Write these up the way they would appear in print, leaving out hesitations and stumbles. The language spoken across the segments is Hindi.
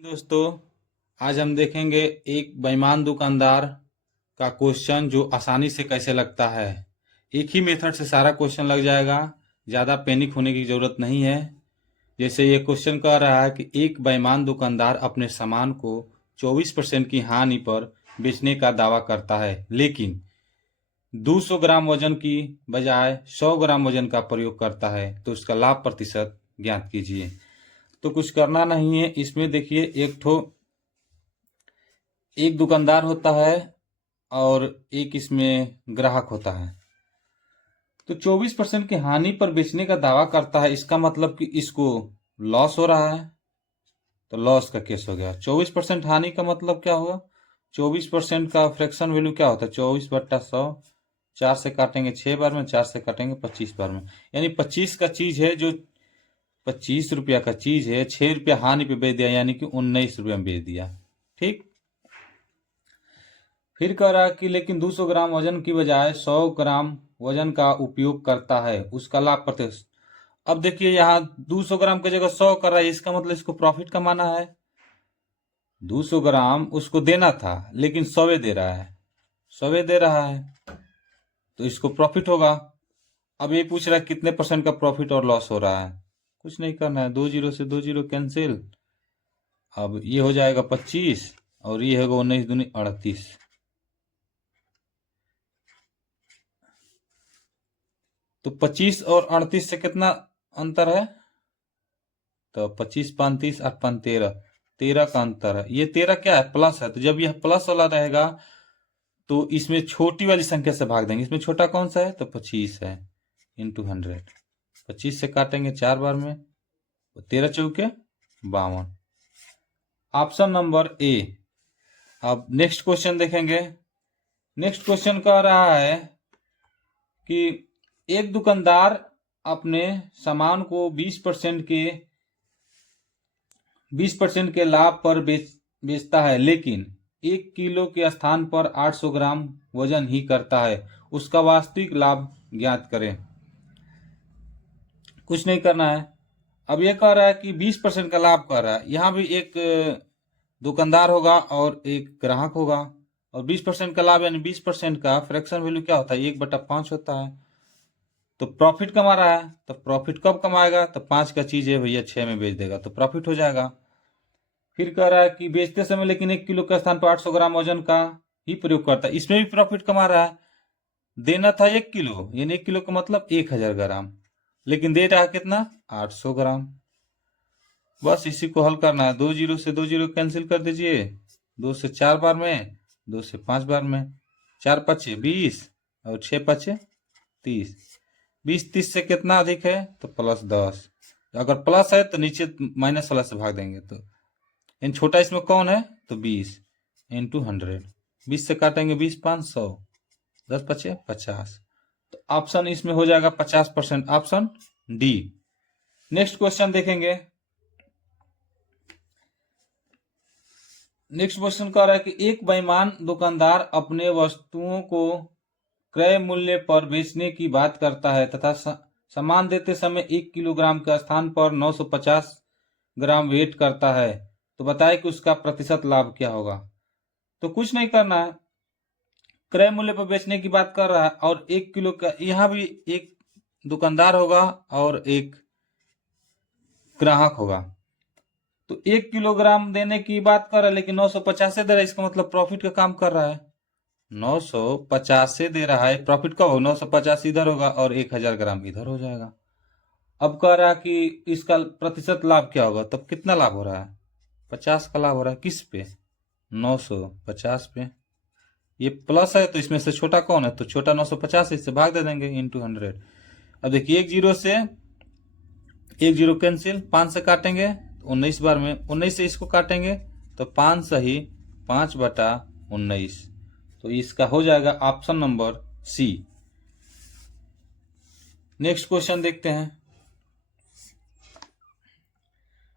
दोस्तों, आज हम देखेंगे एक बेईमान दुकानदार का क्वेश्चन जो आसानी से कैसे लगता है। एक ही मेथड से सारा क्वेश्चन लग जाएगा, ज़्यादा पैनिक होने की ज़रूरत नहीं है। जैसे ये क्वेश्चन कह रहा है कि एक बेईमान दुकानदार अपने सामान को 24% की हानि पर बेचने का दावा करता है, लेकिन 200 ग्राम वजन की बजाय 100 ग्राम वजन का प्रयोग करता है, तो उसका लाभ प्रतिशत ज्ञात कीजिए। तो कुछ करना नहीं है। इसमें देखिए, एक दुकानदार होता है और एक इसमें ग्राहक होता है। तो 24% की हानि पर बेचने का दावा करता है, इसका मतलब कि इसको लॉस हो रहा है, तो लॉस का केस हो गया। 24% हानि का मतलब क्या होगा? 24% का फ्रैक्शन वैल्यू क्या होता है? 24/100। 4 से काटेंगे 6 बार में, 4 से काटेंगे 25 बार में, यानी 25 का चीज है, जो 25 रुपया का चीज है, 6 रुपया हानि पे बेच दिया, यानी कि 19 रुपया में बेच दिया। ठीक। फिर कह रहा कि लेकिन 200 ग्राम वजन की बजाय 100 ग्राम वजन का उपयोग करता है, उसका लाभ प्रतिशत। अब देखिए, यहाँ 200 ग्राम की जगह 100 कर रहा है, इसका मतलब इसको प्रॉफिट कमाना है। 200 ग्राम उसको देना था, लेकिन 100 दे रहा है, 100 दे रहा है, तो इसको प्रॉफिट होगा। अब ये पूछ रहा है कितने % का प्रॉफिट और लॉस हो रहा है। कुछ नहीं करना है, 2 जीरो से 2 जीरो कैंसिल। अब ये हो जाएगा 25 और ये होगा 19 दूनी 38। तो 25 और 38 से कितना अंतर है? तो 25 5 30 8 5 13, 13 का अंतर है। ये 13 क्या है? प्लस है। तो जब यह प्लस वाला रहेगा तो इसमें छोटी वाली संख्या से भाग देंगे। इसमें छोटा कौन सा है? तो 25 है, इंटू 100। 25 से काटेंगे 4 बार में, 13 चौके 52। Option number A. अब नेक्स्ट क्वेश्चन देखेंगे। नेक्स्ट क्वेश्चन कह रहा है कि एक दुकानदार अपने सामान को 20% के लाभ पर बेचता है, लेकिन 1 किलो के स्थान पर 800 ग्राम वजन ही करता है, उसका वास्तविक लाभ ज्ञात करें। कुछ नहीं करना है। अब ये कह रहा है कि 20% का लाभ कर रहा है। यहाँ भी एक दुकानदार होगा और एक ग्राहक होगा, और 20% का लाभ यानी 20% का फ्रैक्शन वैल्यू क्या होता है? 1/5 होता है। तो प्रॉफिट कमा रहा है, तो प्रॉफिट कब कमाएगा? तो 5 का चीज है भैया, 6 में बेच देगा, तो प्रॉफिट हो जाएगा। फिर कह रहा है कि बेचते समय लेकिन 1 किलो के स्थान पर 800 ग्राम वजन का ही प्रयोग करता है, इसमें भी प्रॉफिट कमा रहा है। देना था 1 किलो, यानी 1 किलो का मतलब 1000 ग्राम, लेकिन दे रहा है कितना? 800 ग्राम। बस इसी को हल करना है। 2 जीरो से 2 जीरो कैंसिल कर दीजिए, 2 से 4 बार में, 2 से 5 बार में, 4 पचे 20 और 6 पचे 30। 20 30 से कितना अधिक है? तो +10। अगर प्लस है तो नीचे माइनस वाला से भाग देंगे, तो इन छोटा इसमें कौन है? तो 20 इंटू 100। 20 से काटेंगे 20 500, 10 पचे 50। तो ऑप्शन इसमें हो जाएगा 50%, ऑप्शन डी। नेक्स्ट क्वेश्चन देखेंगे। नेक्स्ट क्वेश्चन कह रहा है कि एक बेईमान दुकानदार अपने वस्तुओं को क्रय मूल्य पर बेचने की बात करता है तथा सामान देते समय 1 किलोग्राम के स्थान पर 950 ग्राम वेट करता है, तो बताए कि उसका प्रतिशत लाभ क्या होगा। तो कुछ नहीं करना है, क्रय मूल्य पर बेचने की बात कर रहा है, और 1 किलो का, यहाँ भी एक दुकानदार होगा और एक ग्राहक होगा। तो 1 किलोग्राम देने की बात कर रहा है, लेकिन 950 दे रहा है, इसका मतलब प्रॉफिट का काम कर रहा है। 950 से दे रहा है, प्रॉफिट का हो 950 इधर होगा और 1000 ग्राम इधर हो जाएगा। अब कह रहा है कि इसका प्रतिशत लाभ क्या होगा, तब कितना लाभ हो रहा है? 50 का लाभ हो रहा है। किस पे? 950 पे। ये प्लस है तो इसमें से छोटा कौन है? तो छोटा 950 इससे भाग दे देंगे, इंटू 100। अब देखिए, 1 जीरो कैंसिल, 5 से काटेंगे 19 बार में, 19 से इसको काटेंगे तो 5 सही 5/19। तो इसका हो जाएगा option number C. Next question देखते हैं।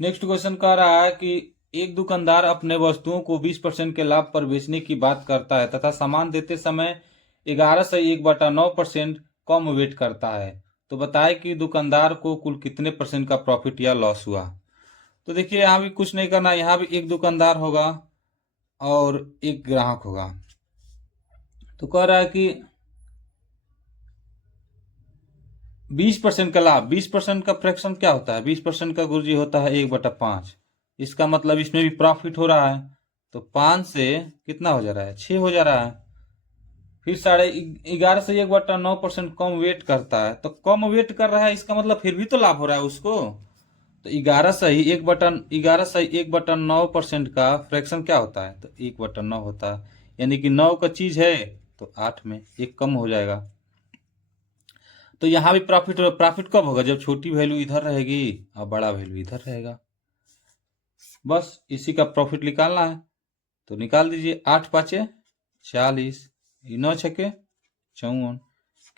नेक्स्ट क्वेश्चन कह रहा है कि एक दुकानदार अपने वस्तुओं को 20% के लाभ पर बेचने की बात करता है तथा सामान देते समय 11 से 1/9% कम वेट करता है, तो बताए कि दुकानदार को कुल कितने % का प्रॉफिट या लॉस हुआ। तो देखिए यहाँ भी कुछ नहीं करना, यहाँ भी एक दुकानदार होगा और एक ग्राहक होगा। तो कह रहा है कि 20% का लाभ, 20% का फ्रैक्शन क्या होता है? 20% का गुरुजी होता है 1/5। इसका मतलब इसमें भी प्रॉफिट हो रहा है, तो 5 से कितना हो जा रहा है? 6 हो जा रहा है। फिर 11.5 से 1/9% कम वेट करता है, तो कम वेट कर रहा है, इसका मतलब फिर भी तो लाभ हो रहा है उसको। तो 11/1/9% का फ्रैक्शन क्या होता है? तो 1/9 होता है, यानी कि 9 का चीज है तो 8 में एक कम हो जाएगा। तो यहाँ भी प्रॉफिट कब होगा? जब छोटी वैल्यू इधर रहेगी और बड़ा वैल्यू इधर रहेगा। बस इसी का प्रॉफिट निकालना है, तो निकाल दीजिए। 8×5 = 40, 9×6 = 54।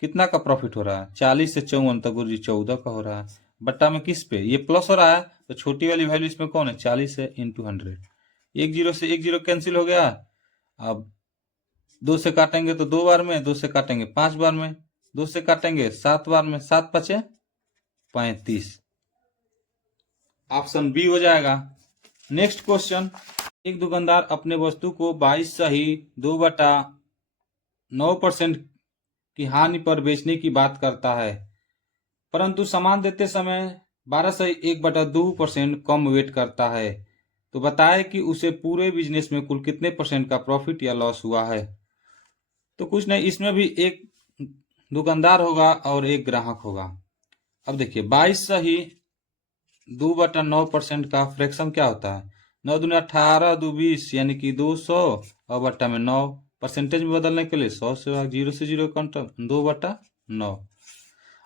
कितना का प्रॉफिट हो रहा है? 40 से 54 तो गुरुजी 14 का हो रहा है। बट्टा में किस पे? ये प्लस हो रहा है, तो छोटी वाली वैल्यू इसमें कौन है? 40 है × 100। एक जीरो से एक जीरो कैंसिल हो गया। अब 2 से काटेंगे तो 2 बार में, 2 से काटेंगे 5 बार में, 2 से काटेंगे 7 बार में, 7×5 = 35। ऑप्शन बी हो जाएगा। नेक्स्ट क्वेश्चन, एक दुकानदार अपने वस्तु को 22 सही 2/9% की हानि पर बेचने की बात करता है, परंतु सामान देते समय 12 सही 1/2% कम वेट करता है। तो बताए कि उसे पूरे बिजनेस में कुल कितने % का प्रॉफिट या लॉस हुआ है? तो कुछ नहीं, इसमें भी एक दुकानदार होगा और एक ग्राहक होगा। अब देखिए 22 सही 2/9% का फ्रैक्शन क्या होता है? 9 दूनी 18, 2 20, यानी कि 200 और बट्टा में 9। परसेंटेज में बदलने के लिए 100 से 0 से 0 काउंटर, 2/9।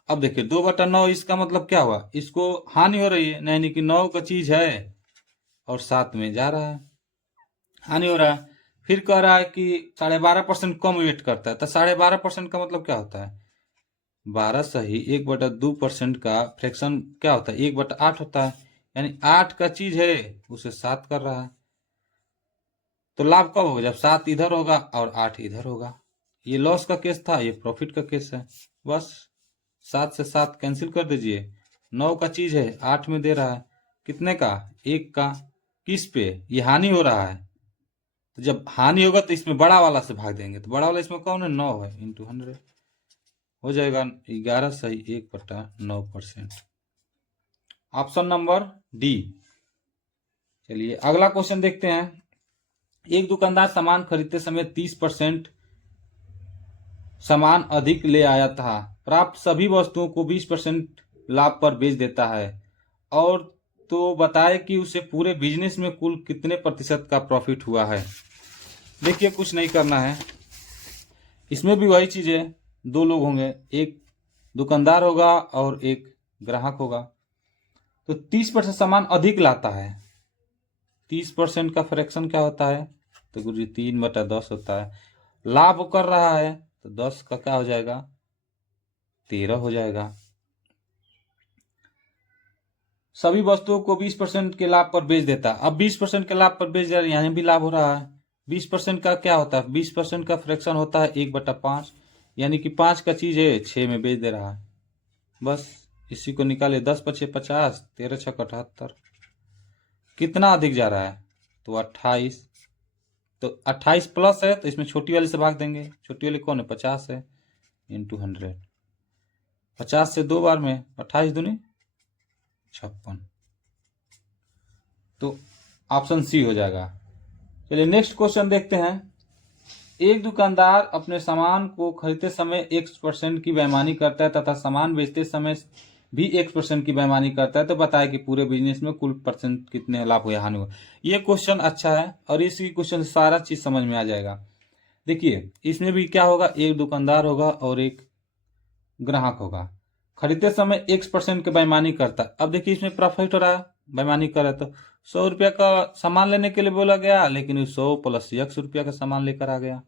अब देखिए 2/9, इसका मतलब क्या हुआ? इसको हानि हो रही है, यानी कि 9 का चीज है और 7 में जा रहा है, हानि हो रहा है। फिर कह रहा है कि 12.5% कम वेट करता है, तो 12.5% का मतलब क्या होता है? 12 सही 1/2% का फ्रैक्शन क्या होता है? 1/8 होता है, यानी 8 का चीज है उसे 7 कर रहा है। तो लाभ कब होगा? जब 7 इधर होगा और 8 इधर होगा। ये लॉस का केस था, ये प्रॉफिट का केस है। बस 7 से 7 कैंसिल कर दीजिए। 9 का चीज है 8 में दे रहा है, कितने का? 1 का। किस पे? ये हानि हो रहा है, तो जब हानि होगा तो इसमें बड़ा वाला से भाग देंगे, तो बड़ा वाला इसमें कौन है? 9 है, × 100 हो जाएगा 11 सही 1/9%। Option number D. चलिए अगला क्वेश्चन देखते हैं। एक दुकानदार सामान खरीदते समय 30% सामान अधिक ले आया था, प्राप्त सभी वस्तुओं को 20% लाभ पर बेच देता है, और तो बताए कि उसे पूरे बिजनेस में कुल कितने % का प्रॉफिट हुआ है? देखिए कुछ नहीं करना है, इसमें भी वही चीज है, 2 लोग होंगे, एक दुकानदार होगा और एक ग्राहक होगा। तो 30% सामान अधिक लाता है, 30% का फ्रैक्शन क्या होता है? तो गुरुजी 3/10 होता है। लाभ कर रहा है तो 10 का क्या हो जाएगा? 13 हो जाएगा। सभी वस्तुओं को 20% के लाभ पर बेच देता है। अब 20% के लाभ पर बेच रहा है, यहाँ भी लाभ हो रहा है। 20% का क्या होता है? 20% का फ्रैक्शन होता है 1/5, यानी कि 5 का चीज है 6 में बेच दे रहा है। बस इसी को निकाले, 10×5 = 50, 13×6 = 78। कितना अधिक जा रहा है? तो 28। तो 28 प्लस है, तो इसमें छोटी वाली से भाग देंगे। छोटी वाली कौन है? 50 है, × 100। 50 से 2 बार में, 28 दूनी 56। तो ऑप्शन सी हो जाएगा। चलिए नेक्स्ट क्वेश्चन देखते हैं। एक दुकानदार अपने सामान को खरीदते समय 1% की बेईमानी करता है तथा सामान बेचते समय भी 1% की बेईमानी करता है, तो बताए कि पूरे बिजनेस में कुल % कितने लाभ हुए, हानि हुए? ये क्वेश्चन अच्छा है और इसी क्वेश्चन से सारा चीज समझ में आ जाएगा। देखिए इसमें भी क्या होगा, एक दुकानदार होगा और एक ग्राहक होगा। खरीदते समय 1% की बेईमानी करता है। अब देखिए इसमें प्रॉफिट हो रहा है, बेईमानी कर रहा है, तो 100 रुपया का सामान लेने के लिए बोला गया, लेकिन 100 + 1 रुपया का सामान लेकर आ गया।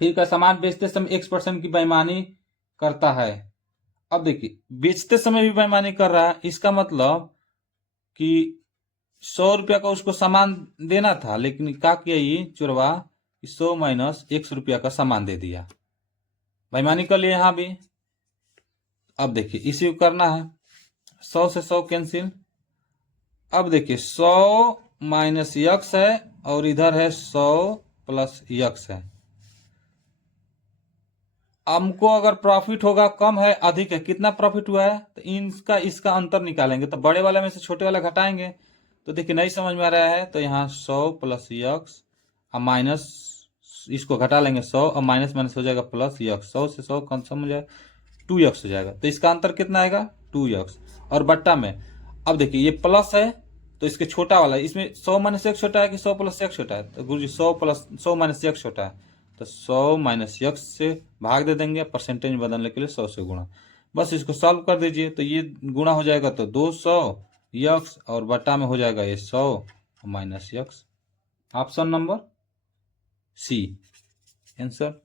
फिर का सामान बेचते समय 1% की बेईमानी करता है। अब देखिए बेचते समय भी बेईमानी कर रहा है, इसका मतलब कि 100 रुपया का उसको सामान देना था, लेकिन क्या किया ये चोरवा? 100 - 1 रुपया का सामान दे दिया, बेईमानी कर लिया यहां भी। अब देखिए इसी को करना है, 100 से 100 कैंसिल, अब देखिए 100 माइनस यक्स है और इधर है 100 प्लस यक्स है। हमको अगर प्रॉफिट होगा कम है अधिक है, कितना प्रॉफिट हुआ है, तो इनका इसका अंतर निकालेंगे। तो बड़े वाले में से छोटे वाला घटाएंगे। तो देखिए नहीं समझ में आ रहा है, तो यहाँ 100 प्लस यक्स और माइनस, इसको घटा लेंगे 100 और माइनस माइनस हो जाएगा प्लस यक्स। 100 से 100 कम हो जाएगा, 2x हो जाएगा। तो इसका अंतर कितना आएगा, 2x। और बट्टा में अब देखिए ये प्लस है तो इसके छोटा वाला, इसमें 100 माइनस एक्स छोटा है कि 100 प्लस एक्स छोटा है, तो गुरुजी 100 माइनस एक्स छोटा है, तो 100 माइनस एक्स से भाग दे देंगे, परसेंटेज में बदलने के लिए 100 से गुणा। बस इसको सॉल्व कर दीजिए, तो ये गुणा हो जाएगा तो 200 यक्स और बट्टा में हो जाएगा ये 100 minus x. Option number C answer.